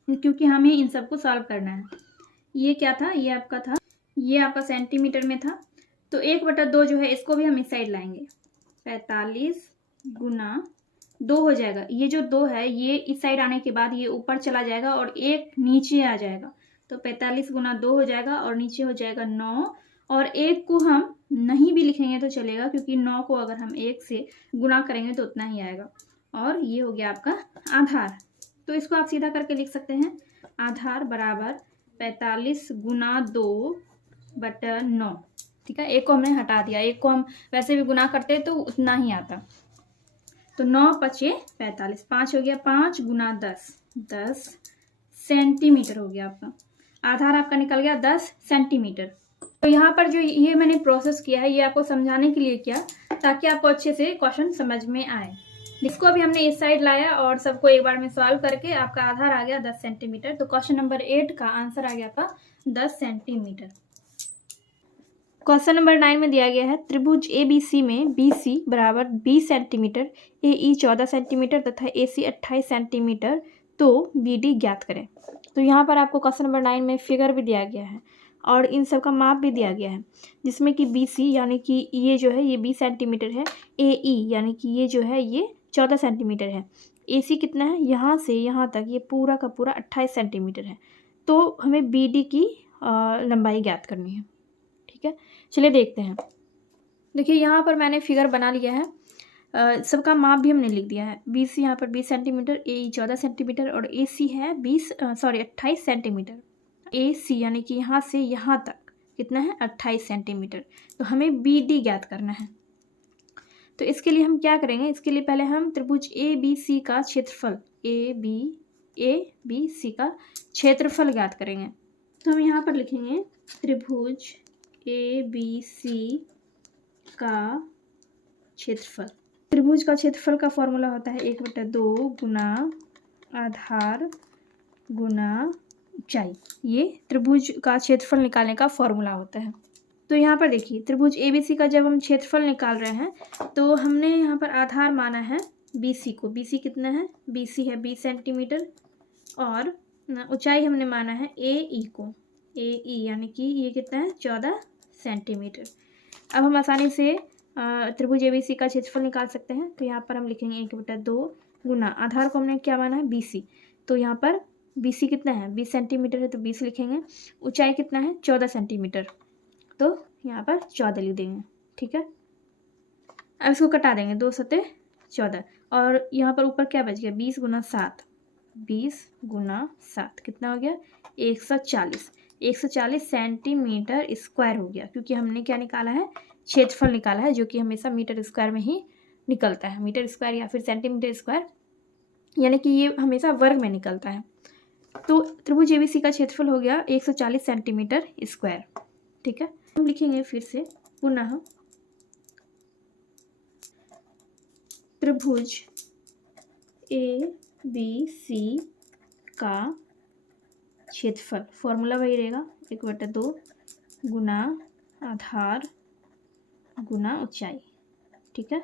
क्योंकि हमें इन सबको सॉल्व करना है। ये क्या था, ये आपका सेंटीमीटर में था, तो 1/2 जो है इसको भी हम इस साइड लाएंगे। 45 गुना 2 हो जाएगा, ये जो 2 है ये इस साइड आने के बाद ये ऊपर चला जाएगा और 1 नीचे आ जाएगा, तो 45 गुना 2 हो जाएगा और नीचे हो जाएगा 9। और 1 को हम नहीं भी लिखेंगे तो चलेगा, क्योंकि 9 को अगर हम 1 से गुना करेंगे तो उतना ही आएगा। और ये हो गया आपका आधार, तो इसको आप सीधा करके लिख सकते हैं, आधार बराबर 45 गुना 2/9। ठीक है, 1 को हमने हटा दिया, 1 को हम वैसे भी गुना करते तो उतना ही आता, तो 9 पचे 45, 5 हो गया, 5 गुना 10 सेंटीमीटर हो गया आपका। आधार आपका निकल गया 10 सेंटीमीटर। तो यहाँ पर जो ये मैंने प्रोसेस किया है ये आपको समझाने के लिए किया, ताकि आपको अच्छे से क्वेश्चन समझ में आए। इसको अभी हमने इस साइड लाया और सबको एक बार में सॉल्व करके आपका आधार आ गया 10 सेंटीमीटर। तो क्वेश्चन नंबर 8 का आंसर आ गया आपका 10 सेंटीमीटर। क्वेश्चन नंबर 9 में दिया गया है, त्रिभुज ABC में BC बराबर 20 सेंटीमीटर, AE 14 सेंटीमीटर तथा AC 28 सेंटीमीटर, तो BD ज्ञात करें। तो यहाँ पर आपको क्वेश्चन नंबर 9 में फिगर भी दिया गया है और इन सब का माप भी दिया गया है, जिसमें कि BC यानी कि ये जो है ये 20 सेंटीमीटर है, AE यानी कि ये जो है ये 14 सेंटीमीटर है, AC कितना है, यहाँ से यहाँ तक ये पूरा का पूरा 28 सेंटीमीटर है। तो हमें BD की लंबाई ज्ञात करनी है। ठीक है, चलिए देखते हैं। देखिए यहाँ पर मैंने फिगर बना लिया है, सबका माप भी हमने लिख दिया है। BC यहाँ पर 20 सेंटीमीटर, AE 14 सेंटीमीटर और AC है 28 सेंटीमीटर। AC यानी कि यहाँ से यहाँ तक कितना है, 28 सेंटीमीटर। तो हमें BD ज्ञात करना है। तो इसके लिए हम क्या करेंगे, इसके लिए पहले हम त्रिभुज ABC का क्षेत्रफल ABC का क्षेत्रफल ज्ञात करेंगे। तो हम यहाँ पर लिखेंगे त्रिभुज ABC का क्षेत्रफल। त्रिभुज का क्षेत्रफल का फॉर्मूला होता है 1/2 गुना आधार गुना ऊंचाई। ये त्रिभुज का क्षेत्रफल निकालने का फॉर्मूला होता है। तो यहाँ पर देखिए त्रिभुज ABC का जब हम क्षेत्रफल निकाल रहे हैं तो हमने यहाँ पर आधार माना है BC को। BC कितना है, BC है 20 सेंटीमीटर और ऊंचाई हमने माना है AE को, AE यानी कि ये कितना है 14 सेंटीमीटर। अब हम आसानी से त्रिभुज ABC का क्षेत्रफल निकाल सकते हैं। तो यहाँ पर हम लिखेंगे 1/2 गुना आधार को हमने क्या माना है BC, तो यहाँ पर BC कितना है 20 सेंटीमीटर है तो 20 लिखेंगे। ऊंचाई कितना है 14 सेंटीमीटर, तो यहाँ पर 14 लिख देंगे। ठीक है, अब इसको कटा देंगे, 2 सते 14 और यहाँ पर ऊपर क्या बच गया 20 गुना 7, 20 गुना 7 कितना हो गया 140 सेंटीमीटर स्क्वायर हो गया, क्योंकि हमने क्या निकाला है क्षेत्रफल निकाला है, जो कि हमेशा मीटर स्क्वायर में ही निकलता है। मीटर स्क्वायर या फिर सेंटीमीटर स्क्वायर, यानी कि ये हमेशा वर्ग में निकलता है। तो त्रिभुज ABC का क्षेत्रफल हो गया 140 सेंटीमीटर स्क्वायर। ठीक है, हम लिखेंगे फिर से पुनः त्रिभुज ABC का क्षेत्रफल, फॉर्मूला वही रहेगा 1/2 गुना आधार गुना ऊंचाई। ठीक है,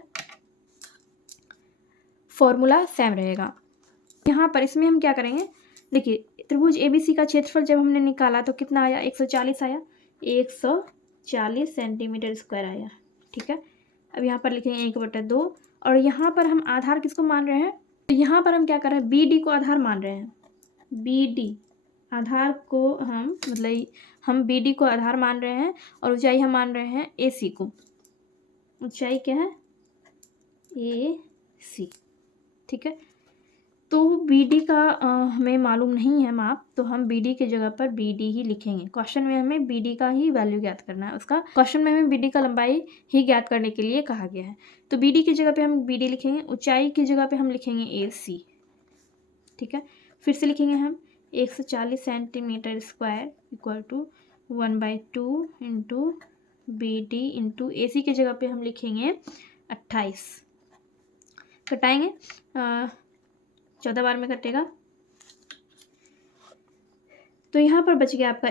फॉर्मूला सेम रहेगा। यहाँ पर इसमें हम क्या करेंगे, देखिए त्रिभुज ABC का क्षेत्रफल जब हमने निकाला तो कितना आया 140 आया, 140 सेंटीमीटर स्क्वायर आया। ठीक है, अब यहाँ पर लिखेंगे 1/2 और यहाँ पर हम आधार किसको मान रहे हैं, तो यहाँ पर हम क्या कर रहे हैं BD को आधार मान रहे हैं। BD आधार को हम BD को आधार मान रहे हैं और ऊंचाई हम मान रहे हैं AC को। ऊंचाई क्या है AC। ठीक है, तो BD का हमें मालूम नहीं है माप, तो हम BD के जगह पर BD ही लिखेंगे। क्वेश्चन में हमें BD का ही वैल्यू ज्ञात करना है, उसका क्वेश्चन में हमें BD का लंबाई ही ज्ञात करने के लिए कहा गया है। तो BD की जगह पे हम BD लिखेंगे, ऊंचाई की जगह पे हम लिखेंगे AC। ठीक है, फिर से लिखेंगे हम 140 centimetre square equal to 1/2 into BD into AC की जगह पे हम लिखेंगे 28 कटाएंगे 14 बार में कटेगा, तो यहाँ पर बच गया आपका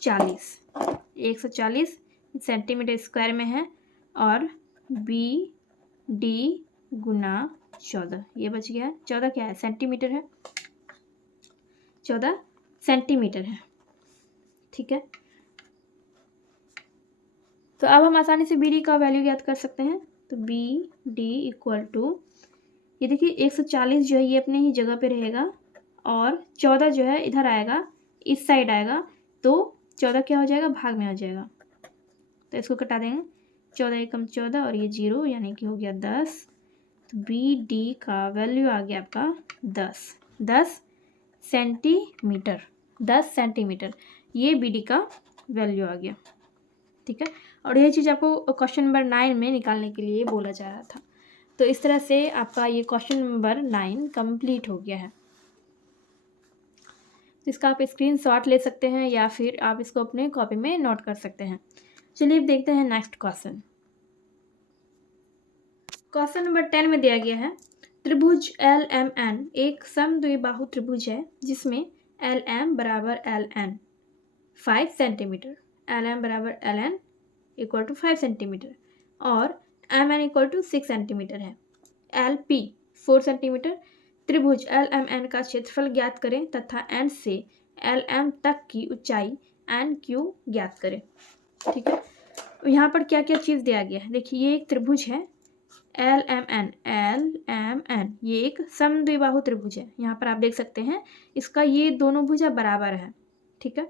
140 सेंटीमीटर स्क्वायर में है, और बी डी गुना 14, ये बच गया है। 14 क्या है, सेंटीमीटर है, 14 सेंटीमीटर है। ठीक है, तो अब हम आसानी से बी डी का वैल्यू ज्ञात कर सकते हैं। तो बी डी इक्वल टू, ये देखिए 140 जो है ये अपने ही जगह पे रहेगा, और 14 जो है इधर आएगा, इस साइड आएगा, तो 14 क्या हो जाएगा, भाग में आ जाएगा, तो इसको कटा देंगे। 14 एकम 14 और ये 0, यानी कि हो गया 10। तो बी डी का वैल्यू आ गया आपका 10 सेंटीमीटर, ये बी डी का वैल्यू आ गया। ठीक है, और ये चीज़ आपको क्वेश्चन नंबर 9 में निकालने के लिए बोला जा रहा था। तो इस तरह से आपका ये क्वेश्चन नंबर 9 कंप्लीट हो गया है। तो इसका आप स्क्रीनशॉट ले सकते हैं या फिर आप इसको अपने कॉपी में नोट कर सकते हैं। चलिए अब देखते हैं नेक्स्ट क्वेश्चन। क्वेश्चन नंबर 10 में दिया गया है, त्रिभुज एल एम एन एक समद्विबाहु त्रिभुज है जिसमें एल एम बराबर L N 5 centimetre, L M बराबर L N equal to 5 centimetre और M N equal to 6 centimetre है। L P 4 centimetre. त्रिभुज एल एम एन का क्षेत्रफल ज्ञात करें तथा एन से एल एम तक की ऊंचाई एन क्यू ज्ञात करें। ठीक है, यहाँ पर क्या क्या चीज़ दिया गया है, देखिए ये एक त्रिभुज है एल एम एन, ये एक समद्विबाहु त्रिभुज है। यहाँ पर आप देख सकते हैं इसका ये दोनों भुजा बराबर है। ठीक है,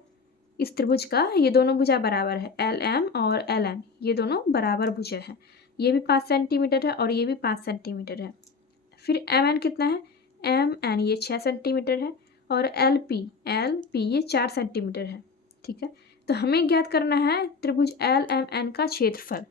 इस त्रिभुज का ये दोनों भुजा बराबर है, एल एम और एल एन ये दोनों बराबर भुजा है। ये भी 5 सेंटीमीटर है और ये भी 5 सेंटीमीटर है। फिर एम एन कितना है, एम एन ये 6 सेंटीमीटर है, और एल पी ये 4 सेंटीमीटर है। ठीक है, तो हमें ज्ञात करना है त्रिभुज एल एम एन का क्षेत्रफल,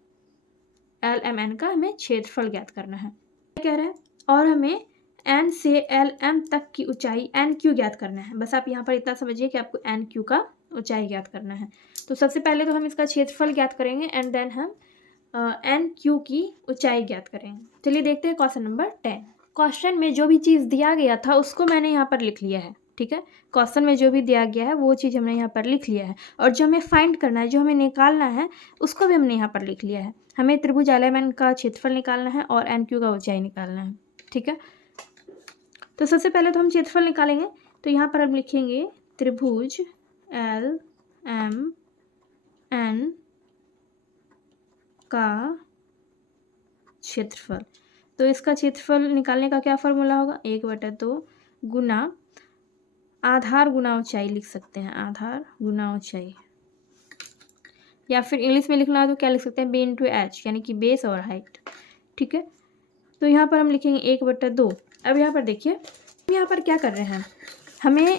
एल एम एन का हमें क्षेत्रफल ज्ञात करना है। क्या कह रहा है, और हमें एन से एल एम तक की ऊंचाई एन क्यू ज्ञात करना है। बस आप यहाँ पर इतना समझिए कि आपको एन क्यू का ऊंचाई ज्ञात करना है। तो सबसे पहले तो हम इसका क्षेत्रफल ज्ञात करेंगे एंड देन हम एन क्यू की ऊंचाई ज्ञात करेंगे। चलिए देखते हैं क्वेश्चन नंबर 10। क्वेश्चन में जो भी चीज़ दिया गया था उसको मैंने यहाँ पर लिख लिया है। ठीक है, क्वेश्चन में जो भी दिया गया है वो चीज़ हमने यहाँ पर लिख लिया है, और जो हमें फाइंड करना है, जो हमें निकालना है, उसको भी हमने यहाँ पर लिख लिया है। हमें त्रिभुज एल एम एन का क्षेत्रफल निकालना है और एन क्यू का ऊंचाई निकालना है। ठीक है, तो सबसे पहले तो हम क्षेत्रफल निकालेंगे। तो यहाँ पर हम लिखेंगे त्रिभुज एल एम एन का क्षेत्रफल। तो इसका क्षेत्रफल निकालने का क्या फॉर्मूला होगा, 1/2 गुना आधार गुना ऊंचाई लिख सकते हैं, आधार गुना ऊंचाई, या फिर इंग्लिश में लिखना हो तो क्या लिख सकते हैं, बी इंटू एच, यानी कि बेस और हाइट। ठीक है, तो यहाँ पर हम लिखेंगे 1/2। अब यहाँ पर देखिए, यहाँ पर क्या कर रहे हैं, हमें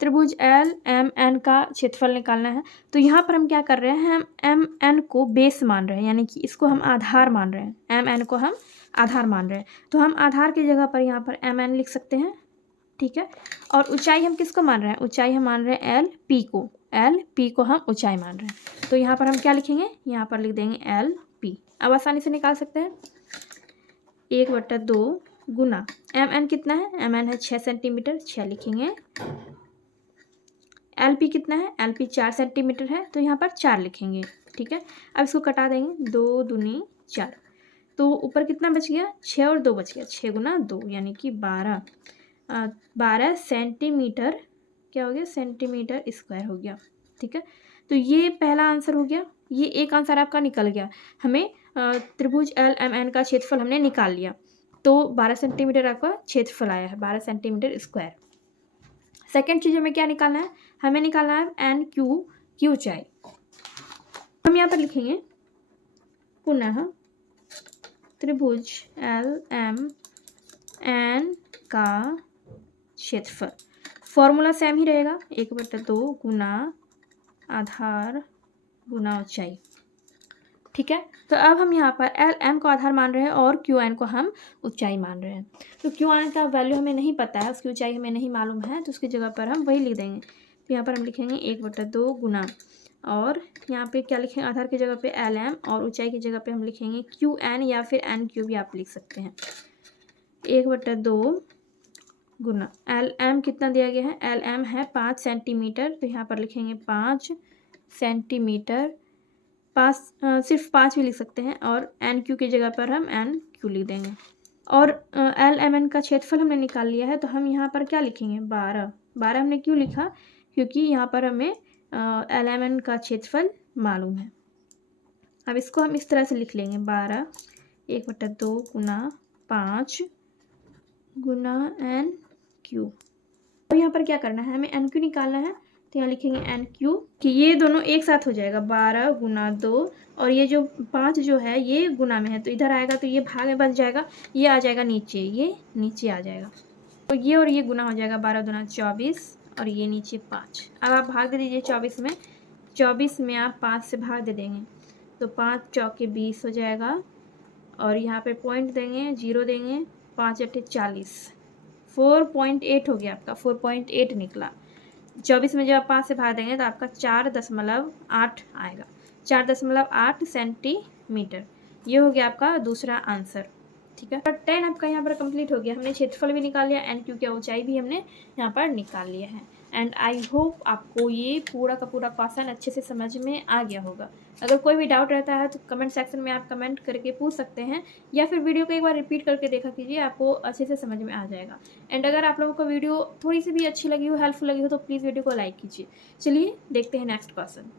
त्रिभुज एल एम एन का क्षेत्रफल निकालना है। तो यहाँ पर हम क्या कर रहे हैं, हम एम एन को बेस मान रहे हैं, यानी कि इसको हम आधार मान रहे हैं, एम एन को हम आधार मान रहे हैं। तो हम आधार की जगह पर यहाँ पर एम एन लिख सकते हैं। ठीक है, और ऊंचाई हम किसको मान रहे हैं, ऊंचाई हम मान रहे हैं एल पी को, एल पी को हम ऊंचाई मान रहे हैं। तो यहाँ पर हम क्या लिखेंगे, यहाँ पर लिख देंगे एल पी। अब आसानी से निकाल सकते हैं, 1/2 गुना एम एन कितना है, एम एन है 6 सेंटीमीटर, 6 लिखेंगे। एल पी कितना है, एल पी 4 सेंटीमीटर है, तो यहाँ पर 4 लिखेंगे। ठीक है, अब इसको कटा देंगे, 2 दूनी 4, तो ऊपर कितना बच गया, 6 और 2 बच गया, 6 गुना 2 यानी कि 12 सेंटीमीटर, क्या हो गया, सेंटीमीटर स्क्वायर हो गया। ठीक है, तो ये पहला आंसर हो गया, ये एक आंसर आपका निकल गया। हमें त्रिभुज एल एम एन का क्षेत्रफल हमने निकाल लिया, तो 12 सेंटीमीटर आपका क्षेत्रफल आया है, 12 सेंटीमीटर स्क्वायर। सेकेंड चीज़ हमें क्या निकालना है, हमें निकालना है एन क्यू की ऊंचाई। हम यहाँ पर लिखेंगे पुनः त्रिभुज एल एम एन का क्षेत्रफल, फॉर्मूला सेम ही रहेगा, 1/2 गुना आधार गुना ऊंचाई। ठीक है, तो अब हम यहाँ पर एल एम को आधार मान रहे हैं और क्यू एन को हम ऊंचाई मान रहे हैं। तो क्यू एन का वैल्यू हमें नहीं पता है, उसकी ऊंचाई हमें नहीं मालूम है, तो उसकी जगह पर हम वही लिख देंगे। तो यहाँ पर हम लिखेंगे 1/2 गुना, और यहाँ पे क्या लिखेंगे, आधार की जगह पे एल एम और ऊंचाई की जगह पे हम लिखेंगे क्यू एन, या फिर एन क्यू भी आप लिख सकते हैं। 1/2 गुना LM कितना दिया गया है, LM है 5 सेंटीमीटर, तो यहाँ पर लिखेंगे 5 सेंटीमीटर। 5 सिर्फ 5 भी लिख सकते हैं, और NQ की जगह पर हम NQ लिख देंगे। और LMN का क्षेत्रफल हमने निकाल लिया है, तो हम यहाँ पर क्या लिखेंगे, 12। 12 हमने क्यों लिखा, क्योंकि यहाँ पर हमें LMN का क्षेत्रफल मालूम है। अब इसको हम इस तरह से लिख लेंगे, 12 1/2 गुना 5 गुना NQ। अब यहाँ पर क्या करना है, हमें NQ निकालना है, तो यहाँ लिखेंगे NQ कि ये दोनों एक साथ हो जाएगा, 12 गुना 2, और ये जो 5 जो है ये गुना में है, तो इधर आएगा तो ये भाग में बन जाएगा, ये आ जाएगा नीचे, ये नीचे आ जाएगा, तो ये और ये गुना हो जाएगा, 12 दूना 24, और ये नीचे 5। अब आप भाग दे दीजिए 24 में, 24 में आप 5 से भाग दे देंगे, तो 5 चौके 20 हो जाएगा, और यहाँ पे पॉइंट देंगे, 0 देंगे, 5 8 40, 4.8 हो गया आपका, 4.8 निकला। 24 में जब आप 5 से भाग देंगे तो आपका 4.8 आएगा, 4.8 सेंटीमीटर। ये हो गया आपका दूसरा आंसर। ठीक है, 10 आपका यहाँ पर कंप्लीट हो गया। हमने क्षेत्रफल भी निकाल लिया, NQ की ऊंचाई भी हमने यहाँ पर निकाल लिया है। एंड आई होप आपको ये पूरा का पूरा क्वेश्चन अच्छे से समझ में आ गया होगा। अगर कोई भी डाउट रहता है तो कमेंट सेक्शन में आप कमेंट करके पूछ सकते हैं, या फिर वीडियो को एक बार रिपीट करके देखा कीजिए, आपको अच्छे से समझ में आ जाएगा। एंड अगर आप लोगों को वीडियो थोड़ी सी भी अच्छी लगी हो, हेल्पफुल लगी हो, तो प्लीज़ वीडियो को लाइक कीजिए। चलिए देखते हैं नेक्स्ट क्वेश्चन।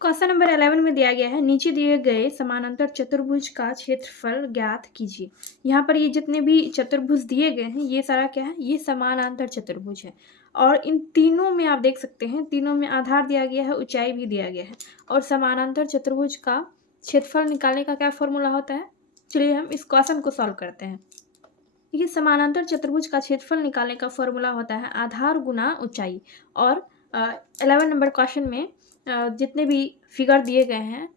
क्वेश्चन नंबर 11 में दिया गया है, नीचे दिए गए समानांतर चतुर्भुज का क्षेत्रफल ज्ञात कीजिए। यहाँ पर ये जितने भी चतुर्भुज दिए गए हैं ये सारा क्या है, ये समानांतर चतुर्भुज है, और इन तीनों में आप देख सकते हैं, तीनों में आधार दिया गया है, ऊंचाई भी दिया गया है, और समानांतर चतुर्भुज का क्षेत्रफल निकालने का क्या फॉर्मूला होता है। चलिए हम इस क्वेश्चन को सॉल्व करते हैं। देखिए, समानांतर चतुर्भुज का क्षेत्रफल निकालने का फॉर्मूला होता है आधार गुना ऊंचाई। और 11 नंबर क्वेश्चन में जितने भी फिगर दिए गए हैं,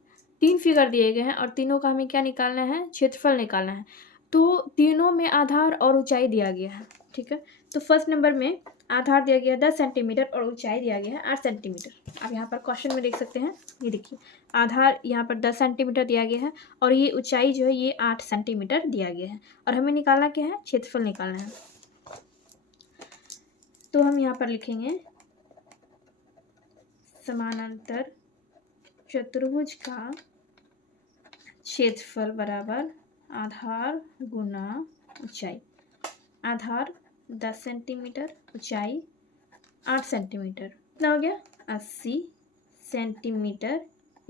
3 फिगर दिए गए हैं, और तीनों का हमें क्या निकालना है, क्षेत्रफल निकालना है। तो तीनों में आधार और ऊंचाई दिया गया है। ठीक है, तो फर्स्ट नंबर में आधार दिया गया है 10 सेंटीमीटर और ऊंचाई दिया गया है 8 सेंटीमीटर। आप यहाँ पर क्वेश्चन में देख सकते हैं, ये देखिए आधार यहाँ पर 10 सेंटीमीटर दिया गया है, और ये ऊंचाई जो है ये 8 सेंटीमीटर दिया गया है, और हमें निकालना क्या है, क्षेत्रफल निकालना है। तो हम यहाँ पर लिखेंगे समानांतर चतुर्भुज का क्षेत्रफल बराबर आधार गुना ऊंचाई। आधार 10 सेंटीमीटर, ऊंचाई 8 सेंटीमीटर, कितना हो गया, 80 सेंटीमीटर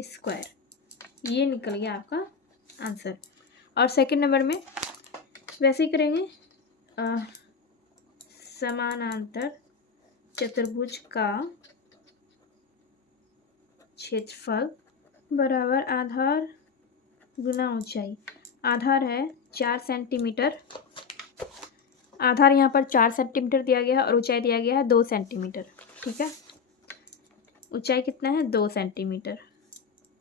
स्क्वायर। ये निकल गया आपका आंसर। और सेकंड नंबर में वैसे ही करेंगे, समानांतर चतुर्भुज का क्षेत्रफल बराबर आधार गुना ऊंचाई। आधार है 4 सेंटीमीटर, आधार यहाँ पर 4 सेंटीमीटर दिया गया है, और ऊंचाई दिया गया है 2 सेंटीमीटर। ठीक है, ऊंचाई कितना है, 2 सेंटीमीटर,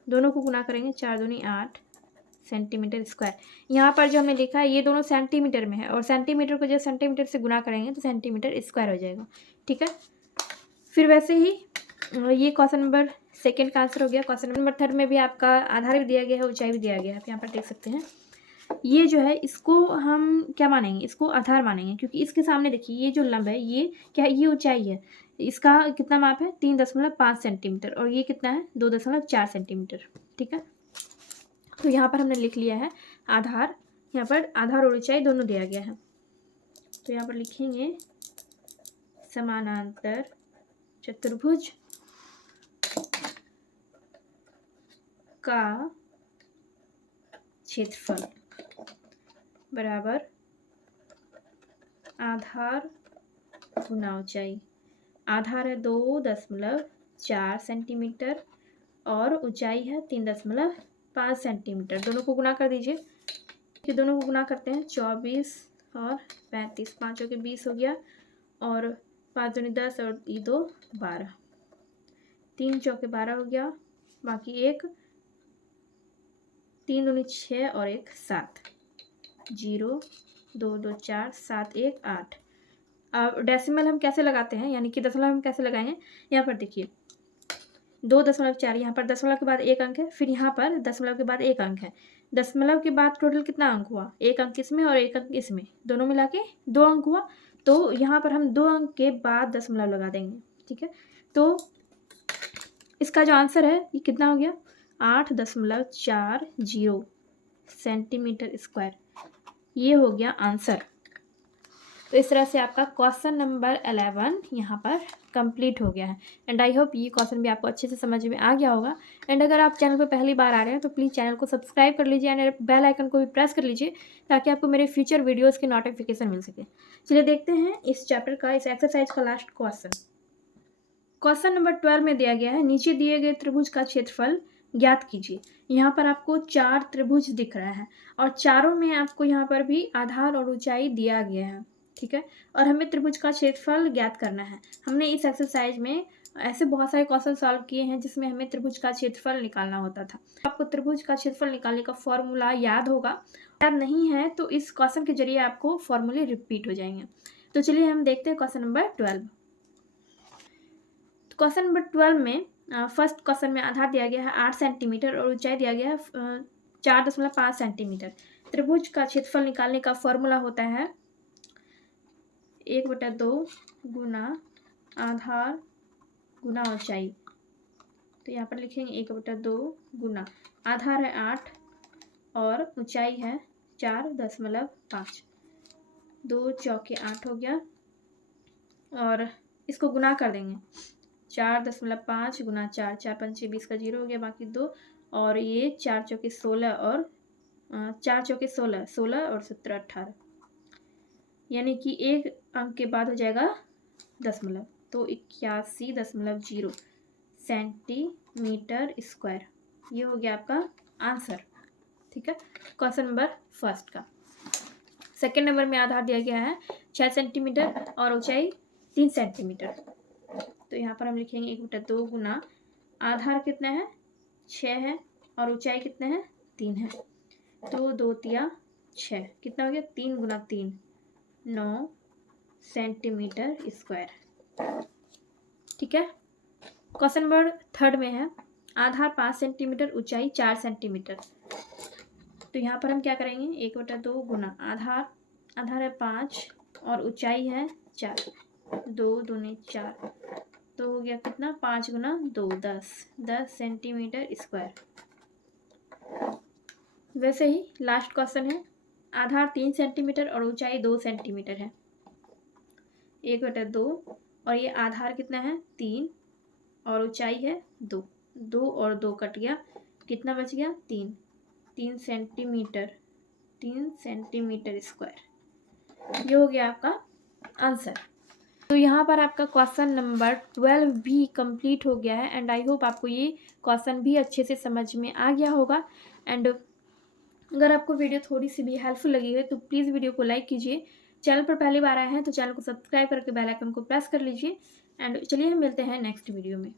दोनों को गुना करेंगे, 4 दूनी 8 सेंटीमीटर स्क्वायर। यहाँ पर जो हमने लिखा है ये दोनों सेंटीमीटर में है, और सेंटीमीटर को जब सेंटीमीटर से गुना करेंगे तो सेंटीमीटर स्क्वायर हो जाएगा। ठीक है, फिर वैसे ही ये क्वेश्चन नंबर सेकंड का आंसर हो गया। क्वेश्चन नंबर थर्ड में भी आपका आधार भी दिया गया है, ऊंचाई भी दिया गया है। आप यहाँ पर देख सकते हैं, ये जो है इसको हम क्या मानेंगे, इसको आधार मानेंगे, क्योंकि इसके सामने देखिए ये जो लंब है ये क्या है, ये ऊंचाई है। इसका कितना माप है, 3.5 सेंटीमीटर, और ये कितना है, 2.4 सेंटीमीटर। ठीक है, तो यहाँ पर हमने लिख लिया है आधार, यहाँ पर आधार और ऊंचाई दोनों दिया गया है। तो यहाँ पर लिखेंगे समानांतर चतुर्भुज का क्षेत्रफल बराबर आधार गुना ऊंचाई। आधार है 2.4 सेंटीमीटर और ऊंचाई है 3.5 सेंटीमीटर। दोनों को गुना कर दीजिए, कि दोनों को गुना करते हैं, 24 और 35, 5 के 20 हो गया, और 5 दूनी 10 और 2 12, 3 चौके 12 हो गया, बाकी एक 3 दूनी 6 और 1 7, 0 2 2 4 7 1 8। अब डेसिमल हम कैसे लगाते हैं, यानी कि दशमलव हम कैसे लगाएंगे, यहाँ पर देखिए 2.4, यहाँ पर दशमलव के बाद एक अंक है, फिर यहाँ पर दशमलव के बाद एक अंक है। दशमलव के बाद टोटल कितना अंक हुआ? एक अंक इसमें और एक अंक इसमें, दोनों मिला के 2 अंक हुआ। तो यहाँ पर हम 2 अंक के बाद दशमलव लगा देंगे, ठीक है। तो इसका जो आंसर है ये कितना हो गया? 8.40 सेंटीमीटर स्क्वायर, ये हो गया आंसर। तो इस तरह से आपका क्वेश्चन नंबर 11 यहाँ पर कंप्लीट हो गया है। एंड आई होप ये क्वेश्चन भी आपको अच्छे से समझ में आ गया होगा। एंड अगर आप चैनल पर पहली बार आ रहे हैं तो प्लीज़ चैनल को सब्सक्राइब कर लीजिए एंड बेल आइकन को भी प्रेस कर लीजिए ताकि आपको मेरे फ्यूचर वीडियोज़ की नोटिफिकेशन मिल सके। चलिए देखते हैं इस चैप्टर का, इस एक्सरसाइज का लास्ट क्वेश्चन। क्वेश्चन नंबर 12 में दिया गया है, नीचे दिए गए त्रिभुज का क्षेत्रफल ज्ञात कीजिए। यहाँ पर आपको 4 त्रिभुज दिख रहा है और चारों में आपको यहाँ पर भी आधार और ऊंचाई दिया गया है, ठीक है। और हमें त्रिभुज का क्षेत्रफल ज्ञात करना है। हमने इस एक्सरसाइज में ऐसे बहुत सारे क्वेश्चन सॉल्व किए हैं जिसमें हमें त्रिभुज का क्षेत्रफल निकालना होता था। आपको त्रिभुज का क्षेत्रफल निकालने का फॉर्मूला याद होगा, याद नहीं है तो इस क्वेश्चन के जरिए आपको फॉर्मूले रिपीट हो जाएंगे। तो चलिए हम देखते हैं क्वेश्चन नंबर 12। क्वेश्चन नंबर 12 में फर्स्ट क्वेश्चन में आधार दिया गया है 8 सेंटीमीटर और ऊंचाई दिया गया है 4.5 सेंटीमीटर। त्रिभुज का क्षेत्रफल निकालने का फॉर्मूला होता है 1/2 गुना आधार गुना ऊंचाई। तो यहाँ पर लिखेंगे 1/2 गुना आधार है 8 और ऊंचाई है 4.5। 2 चौके 8 हो गया और इसको गुना कर देंगे। 4.5 गुना 4, 4 पंचे 20 का 0 हो गया, बाकी 2 और ये 4 चौके 16 और 4 चौके 16, 16 और 17 18, यानी कि एक अंक के बाद हो जाएगा दशमलव, तो 81.0 सेंटीमीटर स्क्वायर, ये हो गया आपका आंसर, ठीक है, क्वेश्चन नंबर फर्स्ट का। सेकेंड नंबर में आधार दिया गया है 6 सेंटीमीटर और ऊंचाई 3 सेंटीमीटर। तो यहाँ पर हम लिखेंगे 1/2 गुना आधार कितना है 6 है और ऊंचाई कितना है 3 है, तो 2 तिया 6, कितना हो गया 3 गुना 3 9 सेंटीमीटर स्क्वायर, ठीक है। क्वेश्चन नंबर थर्ड में है आधार 5 सेंटीमीटर ऊंचाई 4 सेंटीमीटर। तो यहाँ पर हम क्या करेंगे 1/2 गुना आधार है 5 और ऊंचाई है 4, 2 दूनी 4, तो हो गया कितना 5 गुना 2 10 सेंटीमीटर स्क्वायर। वैसे ही लास्ट क्वेश्चन है आधार 3 सेंटीमीटर और ऊंचाई 2 सेंटीमीटर है। 1/2 और ये आधार कितना है 3 और ऊंचाई है 2, 2 और 2 कट गया, कितना बच गया 3 सेंटीमीटर स्क्वायर, ये हो गया आपका आंसर। तो यहाँ पर आपका क्वेश्चन नंबर 12 भी कंप्लीट हो गया है एंड आई होप आपको ये क्वेश्चन भी अच्छे से समझ में आ गया होगा। एंड अगर आपको वीडियो थोड़ी सी भी हेल्पफुल लगी है तो प्लीज़ वीडियो को लाइक कीजिए। चैनल पर पहली बार आए हैं तो चैनल को सब्सक्राइब करके बेल आइकन को प्रेस कर लीजिए। एंड चलिए हम मिलते हैं नेक्स्ट वीडियो में।